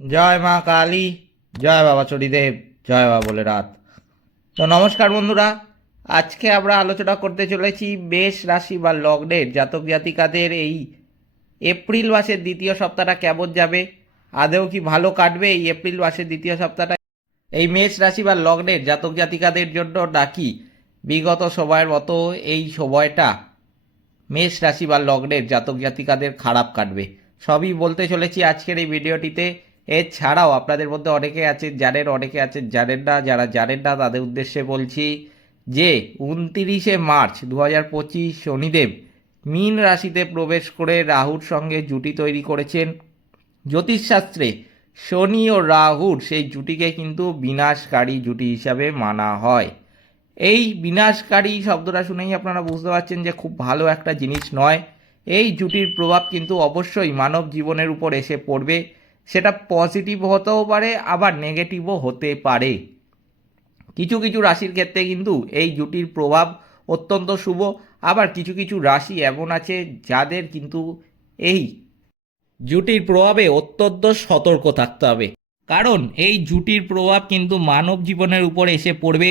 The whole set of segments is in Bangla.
জয় মা কালী, জয় বাবা চরিদেব জয় বাবা বলে রাত তো নমস্কার বন্ধুরা, আজকে আমরা আলোচনা করতে চলেছি মেষ রাশি বা লগ্নের জাতক জাতিকাদের এই এপ্রিল মাসের দ্বিতীয় সপ্তাহটা কেমন যাবে আদেও কি ভালো কাটবে এই এপ্রিল মাসের দ্বিতীয় সপ্তাহটা? এই মেষ রাশি বা লগ্নের জাতক জাতিকাদের জন্য নাকি বিগত সময়ের মতো এই সময়টা মেষ রাশি বা লগ্নের জাতক জাতিকাদের খারাপ কাটবে? সবই বলতে চলেছি আজকের এই ভিডিওটিতে। এছাড়াও আপনাদের মধ্যে অনেকে আছে জানেন, অনেকে আছে জানেন না, যারা জানেন না, তাদের উদ্দেশ্যে বলছি যে উনতিরিশে মার্চ দু হাজার পঁচিশ শনিদেব মীন রাশিতে প্রবেশ করে রাহুর সঙ্গে জুটি তৈরি করেছেন। জ্যোতিষশাস্ত্রে শনি ও রাহুর সেই জুটিকে কিন্তু বিনাশকারী জুটি হিসাবে মানা হয়। এই বিনাশকারী শব্দটা শুনেই আপনারা বুঝতে পারছেন যে খুব ভালো একটা জিনিস নয়। এই জুটির প্রভাব কিন্তু অবশ্যই মানব জীবনের উপর এসে পড়বে। সেটা পজিটিভ হতেও পারে, আবার নেগেটিভও হতে পারে। কিছু কিছু রাশির ক্ষেত্রে কিন্তু এই জুটির প্রভাব অত্যন্ত শুভ। আবার কিছু কিছু রাশি এমন আছে যাদের কিন্তু এই জুটির প্রভাবে অত্যন্ত সতর্ক থাকতে হবে। কারণ এই জুটির প্রভাব কিন্তু মানব জীবনের উপর এসে পড়বে।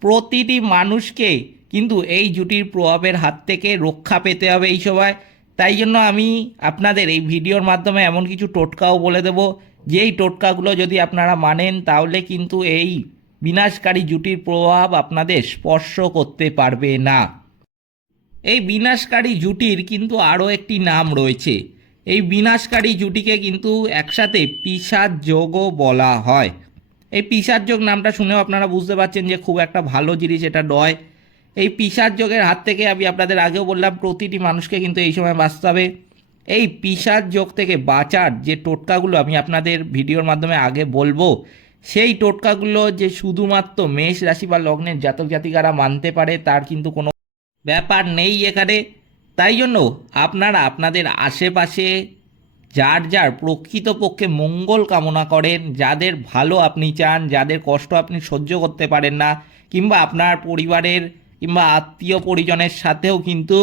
প্রতিটি মানুষকে কিন্তু এই জুটির প্রভাবের হাত থেকে রক্ষা পেতে হবে এই সময়। তাই জন্য আমি আপনাদের এই ভিডিওর মাধ্যমে এমন কিছু টোটকাও বলে দেব। যেই টোটকাগুলো যদি আপনারা মানেন, তাহলে কিন্তু এই বিনাশকারী জুটির প্রভাব আপনাদের স্পর্শ করতে পারবে না। এই বিনাশকারী জুটির কিন্তু আরও একটি নাম রয়েছে। এই বিনাশকারী জুটিকে কিন্তু একসাথে পিসার যোগও বলা হয়। এই পিসার যোগ নামটা শুনেও আপনারা বুঝতে পারছেন যে খুব একটা ভালো জিনিস এটা নয়। এই পিসার যোগের হাত থেকে আমি আপনাদের আগেও বললাম, প্রতিটি মানুষকে কিন্তু এই সময় বাঁচতে হবে। এই পিসার যোগ থেকে বাঁচার যে টোটকাগুলো আমি আপনাদের ভিডিওর মাধ্যমে আগে বলব, সেই টোটকাগুলো যে শুধুমাত্র মেষ রাশি বা লগ্নের জাতক জাতিকারা মানতে পারে, তার কিন্তু কোনো ব্যাপার নেই এখানে। তাই জন্য আপনারা আপনাদের আশেপাশে যার যার প্রকৃতপক্ষে মঙ্গল কামনা করেন, যাদের ভালো আপনি চান, যাদের কষ্ট আপনি সহ্য করতে পারেন না, কিংবা আপনার পরিবারের কিংবা আত্মীয় পরিজনের সাথেও কিন্তু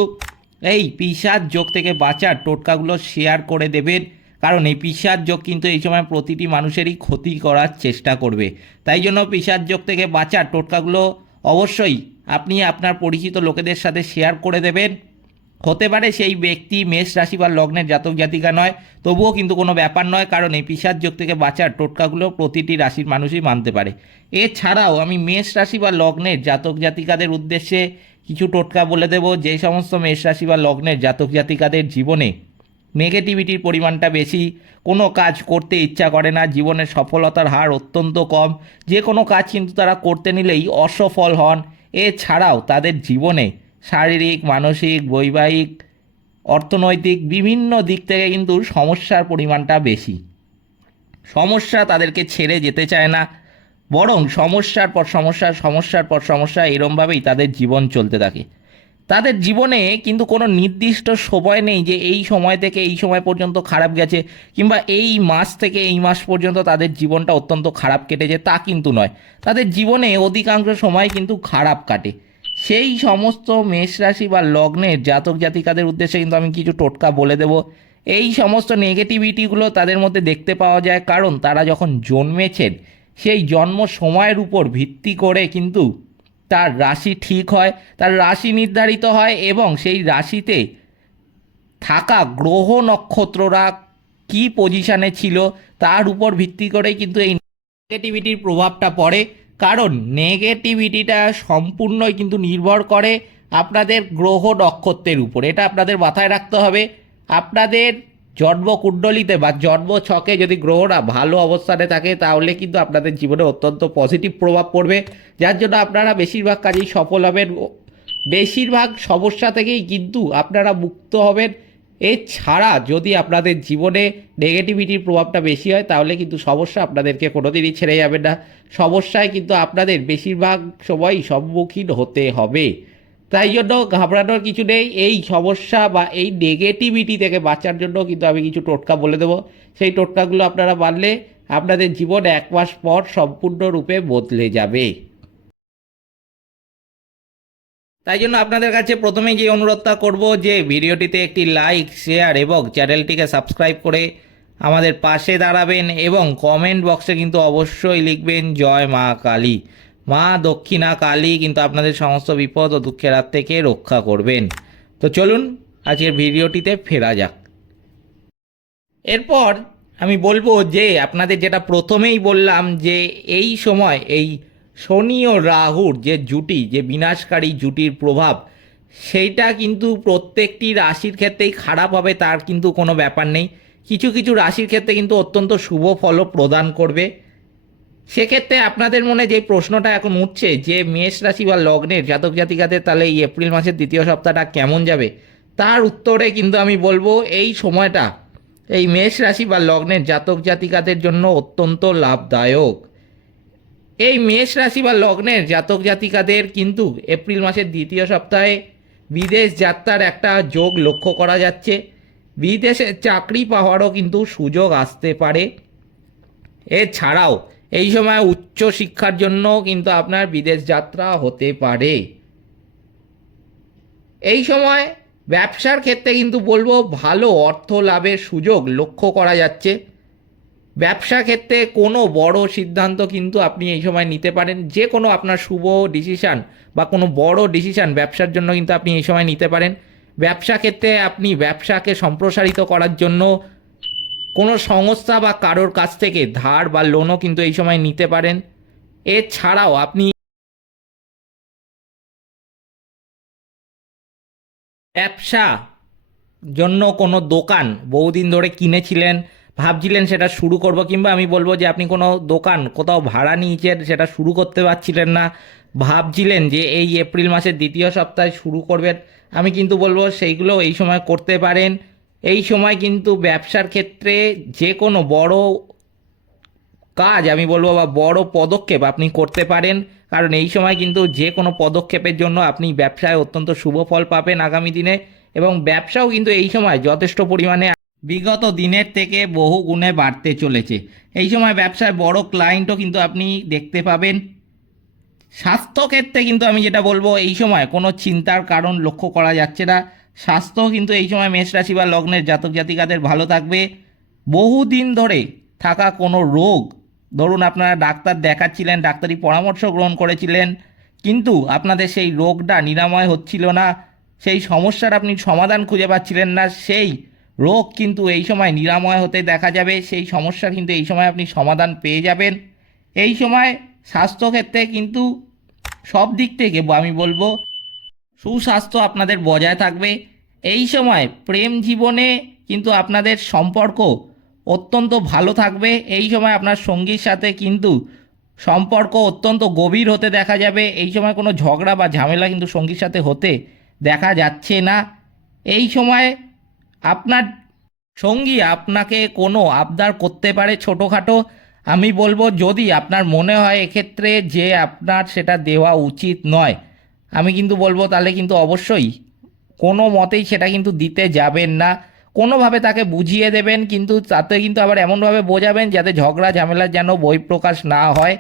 এই পিসার যোগ থেকে বাঁচার টোটকাগুলো শেয়ার করে দেবেন। কারণ এই পিসার যোগ কিন্তু এই সময় প্রতিটি মানুষেরই ক্ষতি করার চেষ্টা করবে। তাই জন্য পিসার যোগ থেকে বাঁচার টোটকাগুলো অবশ্যই আপনি আপনার পরিচিত লোকেদের সাথে শেয়ার করে দেবেন। হতে পারে সেই ব্যক্তি মেষ রাশি বা লগ্নের জাতক জাতিকা নয়, তবুও কিন্তু কোনো ব্যাপার নয়, কারণ এই পিসার যোগ থেকে বাঁচার টোটকাগুলো প্রতিটি রাশির মানুষই মানতে পারে। এছাড়াও আমি মেষ রাশি বা লগ্নের জাতক জাতিকাদের উদ্দেশ্যে কিছু টোটকা বলে দেব। যে সমস্ত মেষ রাশি বা লগ্নের জাতক জাতিকাদের জীবনে নেগেটিভিটির পরিমাণটা বেশি, কোনো কাজ করতে ইচ্ছা করে না, জীবনের সফলতার হার অত্যন্ত কম, যে কোনো কাজ কিন্তু তারা করতে নিলেই অসফল হন। এছাড়াও তাদের জীবনে শারীরিক, মানসিক, বৈবাহিক, অর্থনৈতিক বিভিন্ন দিক থেকে কিন্তু সমস্যার পরিমাণটা বেশি। সমস্যা তাদেরকে ছেড়ে যেতে চায় না, বরং সমস্যার পর সমস্যা, সমস্যার পর সমস্যা এরমভাবেই তাদের জীবন চলতে থাকে। তাদের জীবনে কিন্তু কোনো নির্দিষ্ট সময় নেই যে এই সময় থেকে এই সময় পর্যন্ত খারাপ গেছে, কিংবা এই মাস থেকে এই মাস পর্যন্ত তাদের জীবনটা অত্যন্ত খারাপ কেটেছে, তা কিন্তু নয়। তাদের জীবনে অধিকাংশ সময় কিন্তু খারাপ কাটে। সেই সমস্ত মেষ রাশি বা লগ্নের জাতক জাতিকাদের উদ্দেশ্যে কিন্তু আমি কিছু টোটকা বলে দেব। এই সমস্ত নেগেটিভিটিগুলো তাদের মধ্যে দেখতে পাওয়া যায়, কারণ তারা যখন জন্মেছেন, সেই জন্ম সময়ের উপর ভিত্তি করে কিন্তু তার রাশি ঠিক হয়, তার রাশি নির্ধারিত হয় এবং সেই রাশিতে থাকা গ্রহ নক্ষত্ররা কি পজিশানে ছিল, তার উপর ভিত্তি করেই কিন্তু এই নেগেটিভিটির প্রভাবটা পড়ে। কারণ নেগেটিভিটিটা সম্পূর্ণই কিন্তু নির্ভর করে আপনাদের গ্রহ নক্ষত্রের উপর। এটা আপনাদের মাথায় রাখতে হবে। আপনাদের জন্মকুণ্ডলিতে বা জন্ম ছকে যদি গ্রহরা ভালো অবস্থানে থাকে, তাহলে কিন্তু আপনাদের জীবনে অত্যন্ত পজিটিভ প্রভাব পড়বে। যার জন্য আপনারা বেশিরভাগ কাজেই সফল হবেন। বেশিরভাগ সমস্যা থেকেই কিন্তু আপনারা মুক্ত হবেন। এছাড়া যদি আপনাদের জীবনে নেগেটিভিটির প্রভাবটা বেশি হয়, তাহলে কিন্তু সমস্যা আপনাদেরকে কোনোদিনই ছেড়ে যাবে না। সমস্যায় কিন্তু আপনাদের বেশিরভাগ সময়ই সম্মুখীন হতে হবে। তাই জন্য ঘাবড়ানোর কিছু নেই। এই সমস্যা বা এই নেগেটিভিটি থেকে বাঁচার জন্য কিন্তু আমি কিছু টোটকা বলে দেবো। সেই টোটকাগুলো আপনারা মানলে আপনাদের জীবন এক মাস পর সম্পূর্ণরূপে বদলে যাবে। তাই জন্য আপনাদের কাছে প্রথমে যে অনুরোধটা করব যে ভিডিওটিতে একটি লাইক শেয়ার এবং চ্যানেলটিকে সাবস্ক্রাইব করে আমাদের পাশে দাঁড়াবেন এবং কমেন্ট বক্সে কিন্তু অবশ্যই লিখবেন, জয় মা কালী। মা দক্ষিণা কালী কিন্তু আপনাদের সমস্ত বিপদ ও দুঃখের হাত থেকে রক্ষা করবেন। তো চলুন আজকের ভিডিওটিতে ফেরা যাক। এরপর আমি বলব যে আপনাদের যেটা প্রথমেই বললাম যে এই সময় এই শনি ও রাহুর যে জুটি, যে বিনাশকারী জুটির প্রভাব, সেইটা কিন্তু প্রত্যেকটি রাশির ক্ষেত্রেই খারাপ হবে, তার কিন্তু কোনো ব্যাপার নেই। কিছু কিছু রাশির ক্ষেত্রে কিন্তু অত্যন্ত শুভ ফলও প্রদান করবে। সেক্ষেত্রে আপনাদের মনে যে প্রশ্নটা এখন উঠছে, যে মেষ রাশি বা লগ্নের জাতক জাতিকাদের তাহলে এই এপ্রিল মাসের দ্বিতীয় সপ্তাহটা কেমন যাবে? তার উত্তরে কিন্তু আমি বলব, এই সময়টা এই মেষ রাশি বা লগ্নের জাতক জাতিকাদের জন্য অত্যন্ত লাভদায়ক। এই মেষ রাশি বা লগ্নের জাতক জাতিকাদের কিন্তু এপ্রিল মাসের দ্বিতীয় সপ্তাহে বিদেশ যাত্রার একটা যোগ লক্ষ্য করা যাচ্ছে। বিদেশে চাকরি পাওয়ারও কিন্তু সুযোগ আসতে পারে। এছাড়াও এই সময় উচ্চ শিক্ষার জন্য কিন্তু আপনার বিদেশ যাত্রা হতে পারে। এই সময় ব্যবসার ক্ষেত্রে কিন্তু বলব ভালো অর্থ লাভের সুযোগ লক্ষ্য করা যাচ্ছে। ব্যবসা ক্ষেত্রে কোনো বড় সিদ্ধান্ত কিন্তু আপনি এই সময় নিতে পারেন। যে কোনো আপনার শুভ ডিসিশান বা কোনো বড় ডিসিশান ব্যবসার জন্য কিন্তু আপনি এই সময় নিতে পারেন। ব্যবসা ক্ষেত্রে আপনি ব্যবসাকে সম্প্রসারিত করার জন্য কোনো সংস্থা বা কারোর কাছ থেকে ধার বা লোনও কিন্তু এই সময় নিতে পারেন। এছাড়াও আপনি ব্যবসা জন্য কোনো দোকান বহুদিন ধরে কিনেছিলেন ভাবছিলেন সেটা শুরু করব, কিংবা আমি বলব যে আপনি কোনো দোকান, কোথাও ভাড়া নিয়েছেন সেটা শুরু করতে পারছিলেন না। ভাবছিলেন যে এই এপ্রিল মাসের দ্বিতীয় সপ্তাহে শুরু করবেন। আমি কিন্তু বলব সেইগুলো এই সময় করতে পারেন। এই সময় কিন্তু ব্যবসার ক্ষেত্রে যে কোনো বড় কাজ আমি বলব বা বড় পদক্ষেপ আপনি করতে পারেন। কারণ এই সময় কিন্তু যে কোনো পদক্ষেপের জন্য আপনি ব্যবসায় অত্যন্ত শুভ ফল পাবেন আগামী দিনে। এবং ব্যবসাও কিন্তু এই সময় যথেষ্ট পরিমাণে বিগত দিনের থেকে বহু গুণে বাড়তে চলেছে। এই সময় ব্যবসায় বড় ক্লায়েন্টও কিন্তু আপনি দেখতে পাবেন। স্বাস্থ্যক্ষেত্রে কিন্তু আমি যেটা বলব, এই সময় কোনো চিন্তার কারণ লক্ষ্য করা যাচ্ছে না। স্বাস্থ্য কিন্তু এই সময় মেষ রাশি বা লগ্নের জাতক জাতিকাদের ভালো থাকবে। বহুদিন ধরে থাকা কোনো রোগ, ধরুন আপনারা ডাক্তার দেখাচ্ছিলেন, ডাক্তারি পরামর্শ গ্রহণ করেছিলেন, কিন্তু আপনাদের সেই রোগটা নিরাময় হচ্ছিল না, সেই সমস্যার আপনি সমাধান খুঁজে পাচ্ছিলেন না, সেই রোগ কিন্তু এই সময় নিরাময় হতে দেখা যাবে, সেই সমস্যা কিন্তু এই সময় আপনি সমাধান পেয়ে যাবেন। এই সময় স্বাস্থ্যক্ষেত্রে কিন্তু সব দিক থেকে আমি বলব, সুস্বাস্থ্য আপনাদের বজায় থাকবে। এই সময় প্রেম জীবনে কিন্তু আপনাদের সম্পর্ক অত্যন্ত ভালো থাকবে। এই সময় আপনার সঙ্গীর সাথে কিন্তু সম্পর্ক অত্যন্ত গভীর হতে দেখা যাবে। এই সময় কোনো ঝগড়া বা ঝামেলা কিন্তু সঙ্গীর সাথে হতে দেখা যাচ্ছে না। এই সময় আপনার সঙ্গী আপনাকে কোনো আবদার করতে পারে ছোটোখাটো? আমি বলব যদি আপনার মনে হয় এক্ষেত্রে যে আপনার সেটা দেওয়া উচিত নয়। আমি কিন্তু বলব তাহলে কিন্তু অবশ্যই। কোনো মতেই সেটা কিন্তু দিতে যাবেন না। কোনোভাবে তাকে বুঝিয়ে দেবেন, কিন্তু তাতে কিন্তু আবার এমনভাবে বোঝাবেন যাতে ঝগড়া ঝামেলা যেন বহিঃপ্রকাশ না হয়।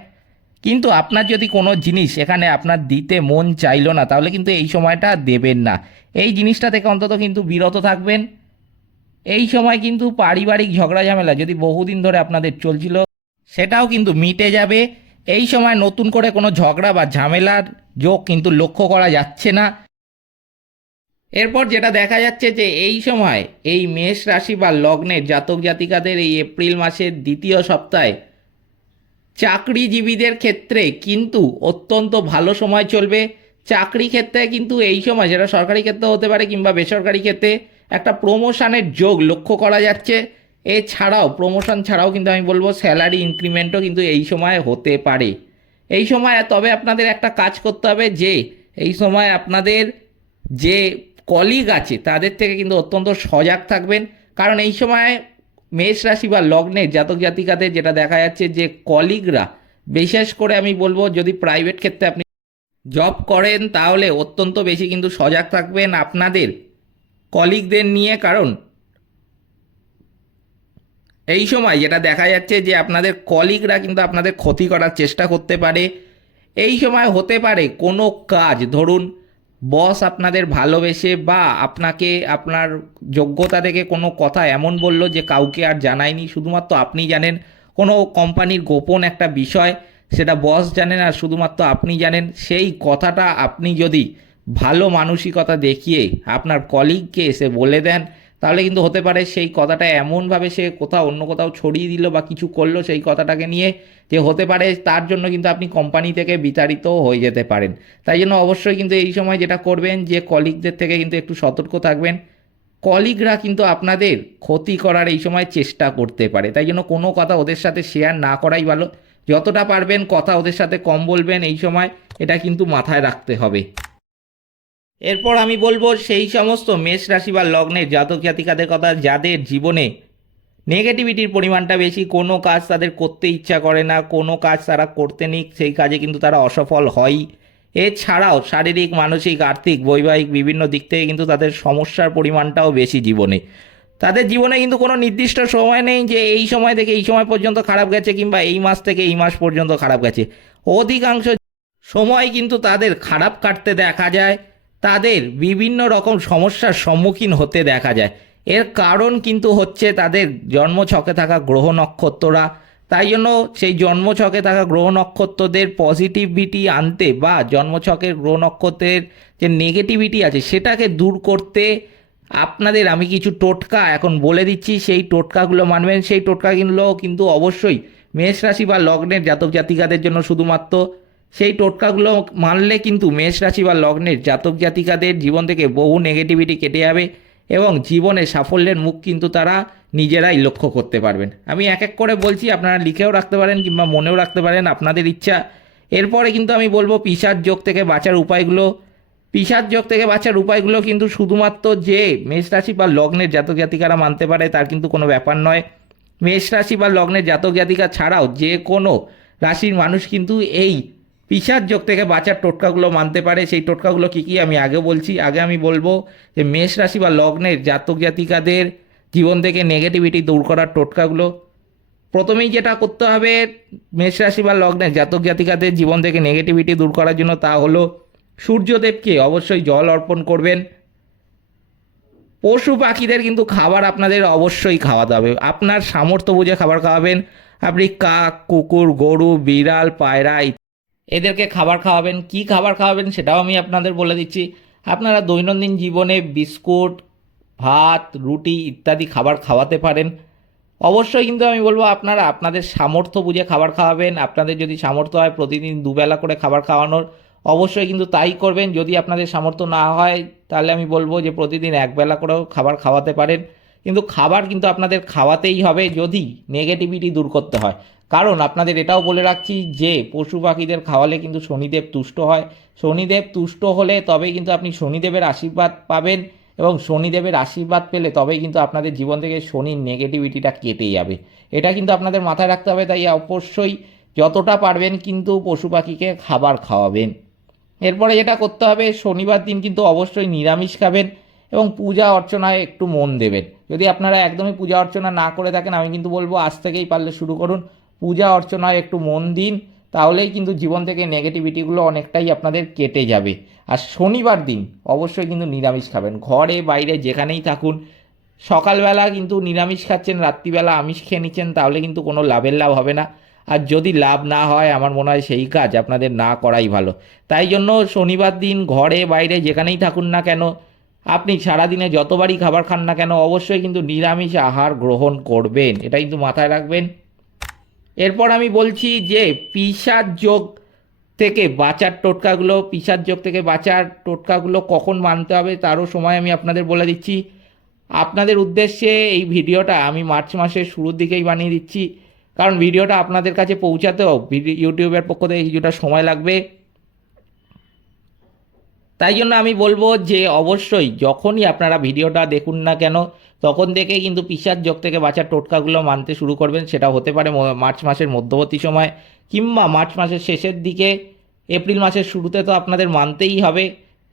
কিন্তু আপনার যদি কোনো জিনিস এখানে আপনার দিতে মন চাইলো না, তাহলে কিন্তু এই সময়টা দেবেন না। এই জিনিসটা থেকে অন্তত কিন্তু বিরত থাকবেন। এই সময় কিন্তু পারিবারিক ঝগড়া ঝামেলা যদি বহুদিন ধরে আপনাদের চলছিল, সেটাও কিন্তু মিটে যাবে। এই সময় নতুন করে কোনো ঝগড়া বা ঝামেলার যোগ কিন্তু লক্ষ্য করা যাচ্ছে না। এরপর যেটা দেখা যাচ্ছে যে এই সময় এই মেষ রাশি বা লগ্নের জাতক জাতিকাদের এই এপ্রিল মাসের দ্বিতীয় সপ্তাহে চাকরিজীবীদের ক্ষেত্রে কিন্তু অত্যন্ত ভালো সময় চলবে। চাকরি ক্ষেত্রে কিন্তু এই সময়, যেটা সরকারি ক্ষেত্রে হতে পারে কিংবা বেসরকারি ক্ষেত্রে একটা প্রমোশনের যোগ লক্ষ্য করা যাচ্ছে। এছাড়াও প্রমোশন ছাড়াও কিন্তু আমি বলব স্যালারি ইনক্রিমেন্টও কিন্তু এই সময় হতে পারে। এই সময় তবে আপনাদের একটা কাজ করতে হবে যে, এই সময় আপনাদের যে কলিগ আছে, তাদের থেকে কিন্তু অত্যন্ত সজাগ থাকবেন। কারণ এই সময় মেষ রাশি বা লগ্নের জাতক জাতিকাদের যেটা দেখা যাচ্ছে যে কলিগরা বিশেষ করে আমি বলব যদি প্রাইভেট ক্ষেত্রে আপনি জব করেন, তাহলে অত্যন্ত বেশি কিন্তু সজাগ থাকবেন আপনাদের। কলিগদের নিয়ে, কারণ এই সময় যেটা দেখা যাচ্ছে যে আপনাদের কলিগরা কিন্তু আপনাদের ক্ষতি করার চেষ্টা করতে পারে। এই সময় হতে পারে কোনো কাজ, ধরুন বস আপনাদের ভালোবেসে বা আপনাকে, আপনার যোগ্যতা থেকে কোনো কথা এমন বলল যে কাউকে আর জানায়নি, শুধুমাত্র আপনি জানেন। কোনো কোম্পানির গোপন একটা বিষয়, সেটা বস জানেন আর শুধুমাত্র আপনি জানেন। সেই কথাটা আপনি যদি ভালো মানসিকতা দেখিয়ে আপনার কলিগকে এসে বলে দেন, তাহলে কিন্তু হতে পারে সেই কথাটা এমনভাবে সে কোথাও অন্য কোথাও ছড়িয়ে দিল বা কিছু করল সেই কথাটাকে নিয়ে, যে হতে পারে তার জন্য কিন্তু আপনি কোম্পানি থেকে বিতাড়িত হয়ে যেতে পারেন। তাই জন্য অবশ্যই কিন্তু এই সময় যেটা করবেন, যে কলিগদের থেকে কিন্তু একটু সতর্ক থাকবেন। কলিগরা কিন্তু আপনাদের ক্ষতি করার এই সময় চেষ্টা করতে পারে। তাই জন্য কোনো কথা ওদের সাথে শেয়ার না করাই ভালো। যতটা পারবেন কথা ওদের সাথে কম বলবেন এই সময়, এটা কিন্তু মাথায় রাখতে হবে। এরপর আমি বলব সেই সমস্ত মেষ রাশি বা লগ্নের জাতক জাতিকাদের কথা, যাদের জীবনে নেগেটিভিটির পরিমাণটা বেশি, কোনো কাজ তাদের করতে ইচ্ছা করে না, কোনো কাজ তারা করতে নিক, সেই কাজে কিন্তু তারা অসফল হয় এছাড়াও শারীরিক, মানসিক, আর্থিক, বৈবাহিক বিভিন্ন দিক থেকে কিন্তু তাদের সমস্যার পরিমাণটাও বেশি জীবনে। তাদের জীবনে কিন্তু কোনো নির্দিষ্ট সময় নেই যে এই সময় থেকে এই সময় পর্যন্ত খারাপ গেছে কিংবা এই মাস থেকে এই মাস পর্যন্ত খারাপ গেছে। অধিকাংশ সময় কিন্তু তাদের খারাপ কাটতে দেখা যায়। তাদের বিভিন্ন রকম সমস্যার সম্মুখীন হতে দেখা যায়। এর কারণ কিন্তু হচ্ছে তাদের জন্মছকে থাকা গ্রহ নক্ষত্ররা। তাই জন্য সেই জন্মছকে থাকা গ্রহ নক্ষত্রদের পজিটিভিটি আনতে বা জন্মছকের গ্রহ নক্ষত্রের যে নেগেটিভিটি আছে সেটাকে দূর করতে আপনাদের আমি কিছু টোটকা এখন বলে দিচ্ছি। সেই টোটকাগুলো মানবেন, সেই টোটকাগুলো কিন্তু অবশ্যই মেষ রাশি বা লগ্নের জাতক জাতিকাদের জন্য শুধুমাত্র সেই টোটকাগুলো মানলে কিন্তু মেষ রাশি বা লগ্নের জাতক জাতিকাদের জীবন থেকে বহু নেগেটিভিটি কেটে যাবে এবং জীবনে সাফল্যের মুখ কিন্তু তারা নিজেরাই লক্ষ্য করতে পারবেন। আমি এক এক করে বলছি, আপনারা লিখেও রাখতে পারেন কিংবা মনেও রাখতে পারেন আপনাদের ইচ্ছা। এরপরে কিন্তু আমি বলব, পিসার যোগ থেকে বাঁচার উপায়গুলো। পিসার যোগ থেকে বাঁচার উপায়গুলো কিন্তু শুধুমাত্র যে মেষ রাশি বা লগ্নের জাতক জাতিকারা মানতে পারে তার কিন্তু কোনো ব্যাপার নয়। মেষ রাশি বা লগ্নের জাতক জাতিকা ছাড়াও যে কোনো রাশির মানুষ কিন্তু এই পিসার যোগ থেকে বাঁচার টোটকাগুলো মানতে পারে। সেই টোটকাগুলো কী কী আমি আগে বলছি। আগে আমি বলব যে মেষ রাশি বা লগ্নের জাতক জাতিকাদের জীবন থেকে নেগেটিভিটি দূর করার টোটকাগুলো। প্রথমেই যেটা করতে হবে মেষ রাশি বা লগ্নের জাতক জাতিকাদের জীবন থেকে নেগেটিভিটি দূর করার জন্য তা হলো সূর্যদেবকে অবশ্যই জল অর্পণ করবেন। পশু পাখিদের কিন্তু খাবার আপনাদের অবশ্যই খাওয়াতে হবে। আপনার সামর্থ্য বুঝে খাবার খাওয়াবেন। আপনি কাক, কুকুর, গরু, বিড়াল, পায়রা এদেরকে খাবার খাওয়াবেন, কি খাবার খাওয়াবেন সেটাও আমি আপনাদের বলে দিচ্ছি। আপনারা দৈনন্দিন জীবনে বিস্কুট, ভাত, রুটি ইত্যাদি খাবার খাওয়াতে পারেন। অবশ্যই কিন্তু আমি বলব আপনারা আপনাদের সামর্থ্য বুঝে খাবার খাওয়াবেন। আপনাদের যদি সামর্থ্য হয় প্রতিদিন দুবেলা করে খাবার খাওয়ানোর, অবশ্যই কিন্তু তাই করবেন। যদি আপনাদের সামর্থ্য না হয়, তাহলে আমি বলব যে প্রতিদিন একবেলা করেও খাবার খাওয়াতে পারেন। কিন্তু খাবার কিন্তু আপনাদের খাওয়াতেই হবে যদি নেগেটিভিটি দূর করতে হয়। কারণ আপনাদের এটাও বলে রাখছি যে, পশু পাখিদের খাওয়ালে কিন্তু শনিদেব তুষ্ট হয়। শনিদেব তুষ্ট হলে তবেই কিন্তু আপনি শনিদেবের আশীর্বাদ পাবেন এবং শনিদেবের আশীর্বাদ পেলে তবেই কিন্তু আপনাদের জীবন থেকে শনির নেগেটিভিটিটা কেটে যাবে। এটা কিন্তু আপনাদের মাথায় রাখতে হবে, তাই অবশ্যই যতটা পারবেন কিন্তু পশু পাখিকে খাবার খাওয়াবেন। এরপরে যেটা করতে হবে, শনিবার দিন কিন্তু অবশ্যই নিরামিষ খাবেন এবং পূজা অর্চনায় একটু মন দেবেন। যদি আপনারা একদমই পূজা অর্চনা না করে থাকেন, আমি কিন্তু বলব আজ থেকেই পারলে শুরু করুন। পূজা অর্চনায় একটু মন দিন, তাহলেই কিন্তু জীবন থেকে নেগেটিভিটিগুলো অনেকটাই আপনাদের কেটে যাবে। আর শনিবার দিন অবশ্যই কিন্তু নিরামিষ খাবেন। ঘরে, বাইরে যেখানেই থাকুন, সকালবেলা কিন্তু নিরামিষ খাচ্ছেন, রাত্রিবেলা আমিষ খেয়ে নিচ্ছেন, তাহলে কিন্তু কোনো লাভের লাভ হবে না। আর যদি লাভ না হয়, আমার মনে হয় সেই কাজ আপনাদের না করাই ভালো। তাই জন্য শনিবার দিন ঘরে, বাইরে যেখানেই থাকুন না কেন, আপনি সারাদিনে যতবারই খাবার খান না কেন, অবশ্যই কিন্তু নিরামিষ আহার গ্রহণ করবেন। এটা কিন্তু মাথায় রাখবেন। এরপর আমি বলছি যে পিসার যোগ থেকে বাঁচার টোটকাগুলো পিসার যোগ থেকে বাঁচার টোটকাগুলো কখন মানতে হবে তারও সময় আমি আপনাদের বলে দিচ্ছি। আপনাদের উদ্দেশ্যে এই ভিডিওটা আমি মার্চ মাসের শুরুর দিকেই বানিয়ে দিচ্ছি। কারণ ভিডিওটা আপনাদের কাছে পৌঁছাতেও ইউটিউবের পক্ষ থেকে কিছুটা সময় লাগবে। তাই জন্য আমি বলব যে অবশ্যই যখনই আপনারা ভিডিওটা দেখুন না কেন, তখন থেকেই কিন্তু পিসার যোগ থেকে বাঁচার টোটকাগুলো মানতে শুরু করবেন। সেটা হতে পারে মার্চ মাসের মধ্যবর্তী সময় কিংবা মার্চ মাসের শেষের দিকে। এপ্রিল মাসের শুরুতে তো আপনাদের মানতেই হবে।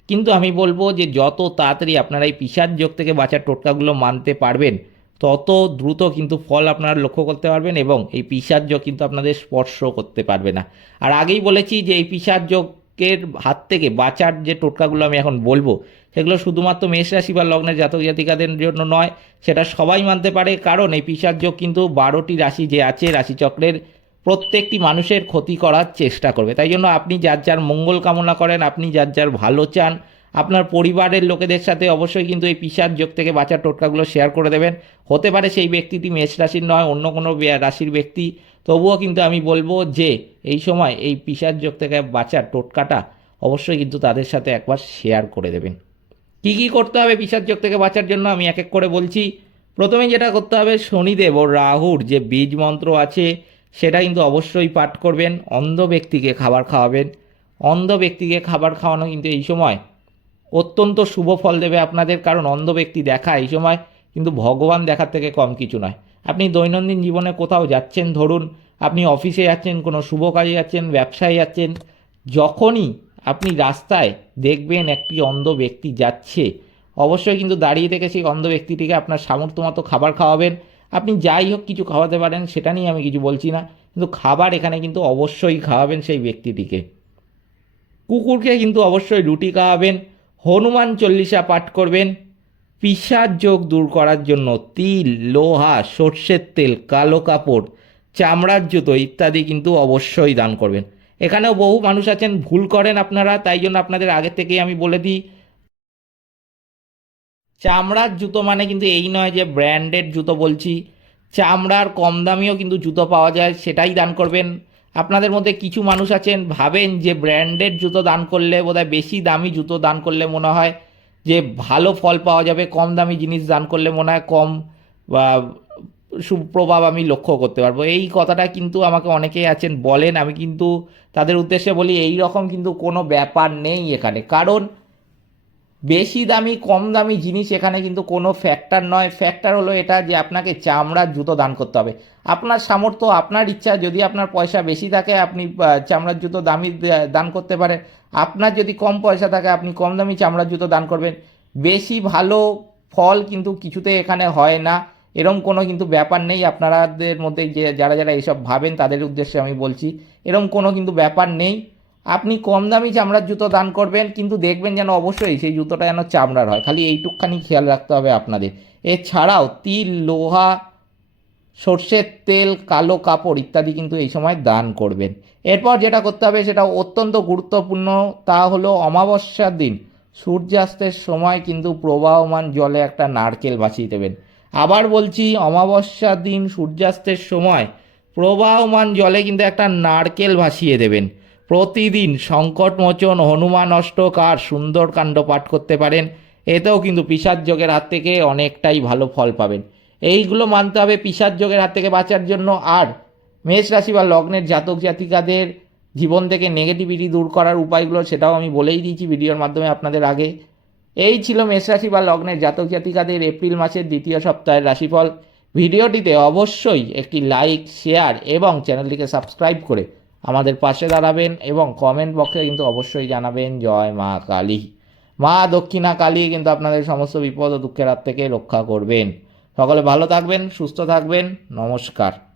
কিন্তু আমি বলব যে যত তাড়াতাড়ি আপনারা এই পিসার যোগ থেকে বাঁচার টোটকাগুলো মানতে পারবেন, তত দ্রুত কিন্তু ফল আপনারা লক্ষ্য করতে পারবেন এবং এই পিসার যোগ কিন্তু আপনাদের স্পর্শ করতে পারবে না। আর আগেই বলেছি যে এই পিসার যোগ যোগের হাত থেকে বাঁচার যে টোটকাগুলো আমি এখন বলব, সেগুলো শুধুমাত্র মেষ রাশি বা লগ্নের জাতক জাতিকাদের জন্য নয়, সেটা সবাই মানতে পারে। কারণ এই পিসার যোগ কিন্তু বারোটি রাশি যে আছে, রাশিচক্রের প্রত্যেকটি মানুষের ক্ষতি করার চেষ্টা করবে। তাই জন্য আপনি যার যার মঙ্গল কামনা করেন, আপনি যার যার ভালো চান আপনার পরিবারের লোকেদের সাথে অবশ্যই কিন্তু এই পিসার যোগ থেকে বাঁচার টোটকাগুলো শেয়ার করে দেবেন। হতে পারে সেই ব্যক্তিটি মেষ রাশির নয়, অন্য কোনো রাশির ব্যক্তি। তবুও কিন্তু আমি বলব যে, এই সময় এই পিসার যোগ থেকে বাঁচার টোটকাটা অবশ্যই কিন্তু তাদের সাথে একবার শেয়ার করে দেবেন। কী কী করতে হবে পিসার যোগ থেকে বাঁচার জন্য? আমি এক এক করে বলছি। প্রথমে যেটা করতে হবে, শনিদেব ও রাহুর যে বীজ মন্ত্র আছে, সেটা কিন্তু অবশ্যই পাঠ করবেন। অন্ধ ব্যক্তিকে খাবার খাওয়াবেন। অন্ধ ব্যক্তিকে খাবার খাওয়ানো কিন্তু এই সময় অত্যন্ত শুভ ফল দেবে আপনাদের, কারণ অন্ধ ব্যক্তি দেখা এই সময় কিন্তু ভগবান দেখার থেকে কম কিছু নয়। আপনি দৈনন্দিন জীবনে কোথাও যাচ্ছেন, ধরুন আপনি অফিসে যাচ্ছেন, কোনো শুভ কাজে যাচ্ছেন, ব্যবসায় যাচ্ছেন, যখনই আপনি রাস্তায় দেখবেন একটি অন্ধ ব্যক্তি যাচ্ছে, অবশ্যই কিন্তু দাঁড়িয়ে থেকে সেই অন্ধ ব্যক্তিটিকে আপনার সামর্থ্য মতো খাবার খাওয়াবেন। আপনি যাই হোক কিছু খাওয়াতে পারেন, সেটা নিয়ে আমি কিছু বলছি না, কিন্তু খাবার এখানে কিন্তু অবশ্যই খাওয়াবেন সেই ব্যক্তিটিকে। কুকুরকে কিন্তু অবশ্যই রুটি খাওয়াবেন হনুমান চল্লিশা পাঠ করবেন। পিসার যোগ দূর করার জন্য তিল, লোহা, সর্ষের তেল, কালো কাপড়, চামড়ার জুতো ইত্যাদি কিন্তু অবশ্যই দান করবেন। এখানেও বহু মানুষ আছেন, ভুল করেন আপনারা, তাই জন্য আপনাদের আগে থেকেই আমি বলে দিই। চামড়ার জুতো মানে কিন্তু এই নয় যে ব্র্যান্ডেড জুতো বলছি। চামড়ার কম দামিও কিন্তু জুতো পাওয়া যায়, সেটাই দান করবেন। আপনাদের মধ্যে কিছু মানুষ আছেন, ভাবেন যে ব্র্যান্ডেড জুতো দান করলে বোধহয় বেশি দামি জুতো দান করলে মনে হয় যে ভালো ফল পাওয়া যাবে, কম দামি জিনিস দান করলে মনে হয় কম সুপ্রভাব আমি লক্ষ্য করতে পারব। এই কথাটা কিন্তু আমাকে অনেকেই আছেন বলেন, আমি কিন্তু তাদের উদ্দেশ্যে বলি এই রকম কিন্তু কোনো ব্যাপার নেই এখানে। কারণ বেশি দামি, কম দামি জিনিস এখানে কিন্তু কোনো ফ্যাক্টর নয়। ফ্যাক্টর হলো এটা যে আপনাকে চামড়ার জুতো দান করতে হবে। আপনার সামর্থ্য, আপনার ইচ্ছা, যদি আপনার পয়সা বেশি থাকে, আপনি চামড়ার জুতো দামি দান করতে পারেন। আপনার যদি কম পয়সা থাকে, আপনি কম দামি চামড়ার জুতো দান করবেন। বেশি ভালো ফল কিন্তু কিছুতে এখানে হয় না। এরম কোনো কিন্তু ব্যাপার নেই। আপনাদের মধ্যে যে, যারা যারা এসব ভাবেন, তাদের উদ্দেশ্যে আমি বলছি, এরম কোনো কিন্তু ব্যাপার নেই। আপনি কম দামি চামড়ার জুতো দান করবেন, কিন্তু দেখবেন যেন অবশ্যই সেই জুতোটা যেন চামড়ার হয়। খালি এইটুকখানি খেয়াল রাখতে হবে আপনাদের। এছাড়াও তিল, লোহা, সর্ষের তেল, কালো কাপড় ইত্যাদি কিন্তু এই সময় দান করবেন। এরপর যেটা করতে হবে, সেটা অত্যন্ত গুরুত্বপূর্ণ, তা হলো অমাবস্যার দিন। সূর্যাস্তের সময় কিন্তু প্রবাহমান জলে একটা নারকেল ভাসিয়ে দেবেন। আবার বলছি, অমাবস্যার দিন সূর্যাস্তের সময় প্রবাহমান জলে কিন্তু একটা নারকেল ভাসিয়ে দেবেন। প্রতিদিন সংকটমোচন হনুমান অষ্টক আর সুন্দরকাণ্ড পাঠ করতে পারেন। এতেও কিন্তু পিসার যোগের হাত থেকে অনেকটাই ভালো ফল পাবেন। এইগুলো মানতে হবে পিসার যোগের হাত থেকে বাঁচার জন্য। আর মেষ রাশি বা লগ্নের জাতক জাতিকাদের জীবন থেকে নেগেটিভিটি দূর করার উপায়গুলো সেটাও আমি বলেই দিয়েছি ভিডিওর মাধ্যমে আপনাদের আগে। এই ছিল মেষ রাশি বা লগ্নের জাতক জাতিকাদের এপ্রিল মাসের দ্বিতীয় সপ্তাহের রাশিফল। ভিডিওটিতে অবশ্যই একটি লাইক, শেয়ার এবং চ্যানেলটিকে সাবস্ক্রাইব করে আমাদের পাশে দাঁড়াবেন এবং কমেন্ট বক্সে কিন্তু অবশ্যই জানাবেন, জয় মা কালী। মা দক্ষিণা কালী কিন্তু আপনাদের সমস্ত বিপদ ও দুঃখের হাত থেকে রক্ষা করবেন। সকলে ভালো থাকবেন, সুস্থ থাকবেন, নমস্কার।